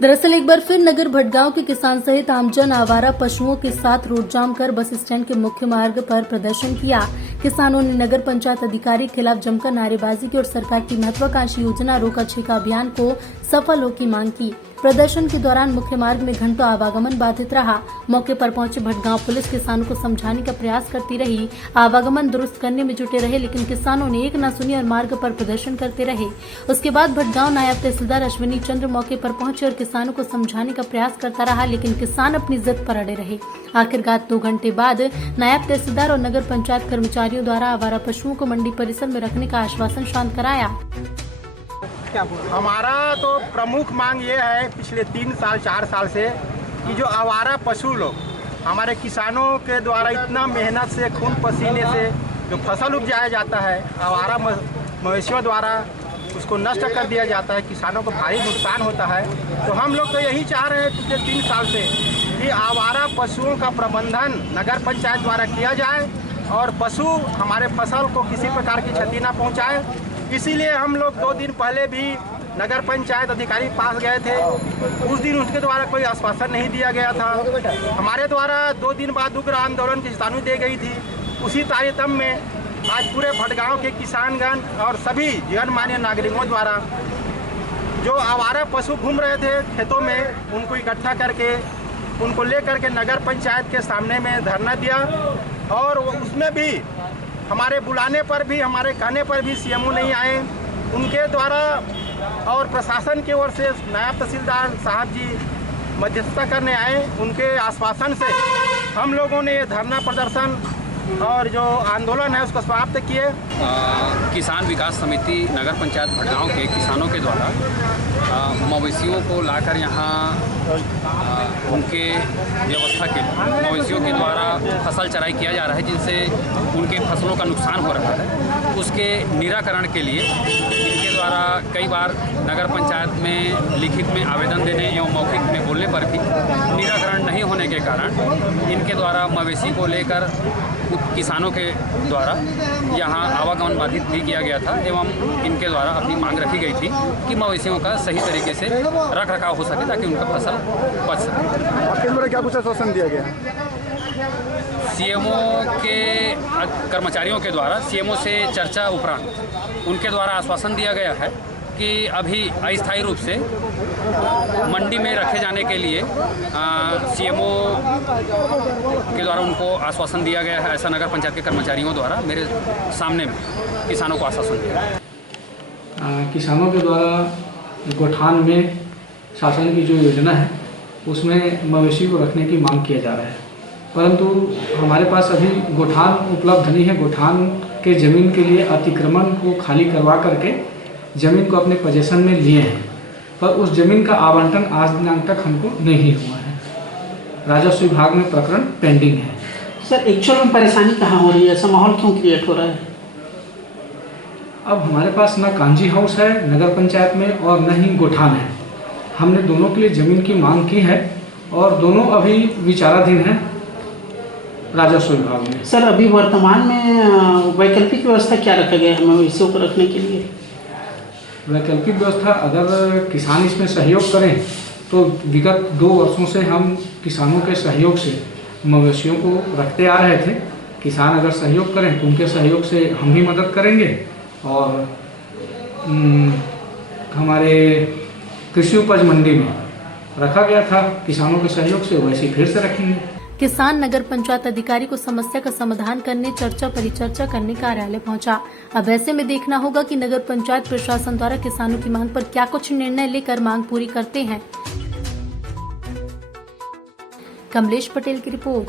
दरअसल एक बार फिर नगर भटगांव के किसान सहित आमजन आवारा पशुओं के साथ रोड जाम कर बस स्टैंड के मुख्य मार्ग पर प्रदर्शन किया। किसानों ने नगर पंचायत अधिकारी के खिलाफ जमकर नारेबाजी की और सरकार की महत्वाकांक्षी योजना रोका छेका अभियान को सफल हो की मांग की। प्रदर्शन के दौरान मुख्य मार्ग में घंटों आवागमन बाधित रहा। मौके पर पहुंचे भटगांव पुलिस किसानों को समझाने का प्रयास करती रही, आवागमन दुरुस्त करने में जुटे रहे, लेकिन किसानों ने एक न सुनी और मार्ग पर प्रदर्शन करते रहे। उसके बाद भटगांव नायब तहसीलदार अश्विनी चंद्र मौके पर पहुंचे और किसानों को समझाने का प्रयास करता रहा, लेकिन किसान अपनी जिद पर अड़े रहे। आखिरकार 2 घंटे बाद नायब तहसीलदार और नगर पंचायत कर्मचारियों द्वारा आवारा पशुओं को मंडी परिसर में रखने का आश्वासन शांत कराया। हमारा तो प्रमुख मांग ये है पिछले 3 साल 4 साल से कि जो आवारा पशु लोग हमारे किसानों के द्वारा इतना मेहनत से खून पसीने से जो फसल उपजाया जाता है, आवारा मवेशियों द्वारा उसको नष्ट कर दिया जाता है, किसानों को भारी नुकसान होता है। तो हम लोग तो यही चाह रहे हैं पिछले 3 साल से कि आवारा पशुओं का प्रबंधन नगर पंचायत द्वारा किया जाए और पशु हमारे फसल को किसी प्रकार की क्षति न पहुँचाए। इसीलिए हम लोग 2 दिन पहले भी नगर पंचायत अधिकारी पास गए थे। उस दिन उसके द्वारा कोई आश्वासन नहीं दिया गया था। हमारे द्वारा 2 दिन बाद उग्र आंदोलन की चेतावनी दी गई थी। उसी तारतम्य में आज पूरे भटगांव के किसानगण और सभी गणमान्य नागरिकों द्वारा जो आवारा पशु घूम रहे थे खेतों में, उनको इकट्ठा करके उनको लेकर के नगर पंचायत के सामने में धरना दिया और उसमें भी हमारे बुलाने पर भी, हमारे कहने पर भी सीएमओ नहीं आए। उनके द्वारा और प्रशासन की ओर से नायब तहसीलदार साहब जी मध्यस्थता करने आए। उनके आश्वासन से हम लोगों ने धरना प्रदर्शन और जो आंदोलन है उसको समाप्त किए। किसान विकास समिति नगर पंचायत भटगांव के किसानों के द्वारा मवेशियों को लाकर यहाँ उनके व्यवस्था के लिए मवेशियों के द्वारा फसल चराई किया जा रहा है, जिनसे उनके फसलों का नुकसान हो रहा है। उसके निराकरण के लिए इनके द्वारा कई बार नगर पंचायत में लिखित में आवेदन देने एवं मौखिक में बोलने पर भी निराकरण नहीं होने के कारण इनके द्वारा मवेशी को लेकर किसानों के द्वारा यहाँ आवागमन बाधित भी किया गया था एवं इनके द्वारा अपनी मांग रखी गई थी कि मवेशियों का सही तरीके से रख रखाव हो सके ताकि उनका फसल बच सके। आपके द्वारा क्या कुछ आश्वासन दिया गया? सीएमओ के कर्मचारियों के द्वारा सीएमओ से चर्चा उपरांत उनके द्वारा आश्वासन दिया गया है कि अभी अस्थायी रूप से मंडी में रखे जाने के लिए सीएमओ के द्वारा उनको आश्वासन दिया गया है। ऐसा नगर पंचायत के कर्मचारियों द्वारा मेरे सामने में किसानों को आश्वासन दिया है। किसानों के द्वारा गोठान में शासन की जो योजना है उसमें मवेशी को रखने की मांग किया जा रहा है, परंतु हमारे पास अभी गोठान उपलब्ध नहीं है। गोठान के ज़मीन के लिए अतिक्रमण को खाली करवा करके ज़मीन को अपने पोजीशन में लिए हैं, पर उस ज़मीन का आवंटन आज दिनांक तक हमको नहीं हुआ है। राजस्व विभाग में प्रकरण पेंडिंग है। सर, एक्चुअल में परेशानी कहाँ हो रही है? ऐसा माहौल क्यों क्रिएट हो रहा है? अब हमारे पास ना कांजी हाउस है नगर पंचायत में और न ही गोठान है। हमने दोनों के लिए ज़मीन की मांग की है और दोनों अभी विचाराधीन हैं राजस्व विभाग में। सर, अभी वर्तमान में वैकल्पिक व्यवस्था क्या रखा गया है मवेशियों को रखने के लिए? वैकल्पिक व्यवस्था अगर किसान इसमें सहयोग करें तो विगत 2 वर्षों से हम किसानों के सहयोग से मवेशियों को रखते आ रहे थे। किसान अगर सहयोग करें तो उनके सहयोग से हम भी मदद करेंगे और हमारे कृषि उपज मंडी में रखा गया था किसानों के सहयोग से, वैसे फिर से रखेंगे। किसान नगर पंचायत अधिकारी को समस्या का समाधान करने चर्चा परिचर्चा करने कार्यालय पहुंचा। अब ऐसे में देखना होगा कि नगर पंचायत प्रशासन द्वारा किसानों की मांग पर क्या कुछ निर्णय लेकर मांग पूरी करते हैं। कमलेश पटेल की रिपोर्ट।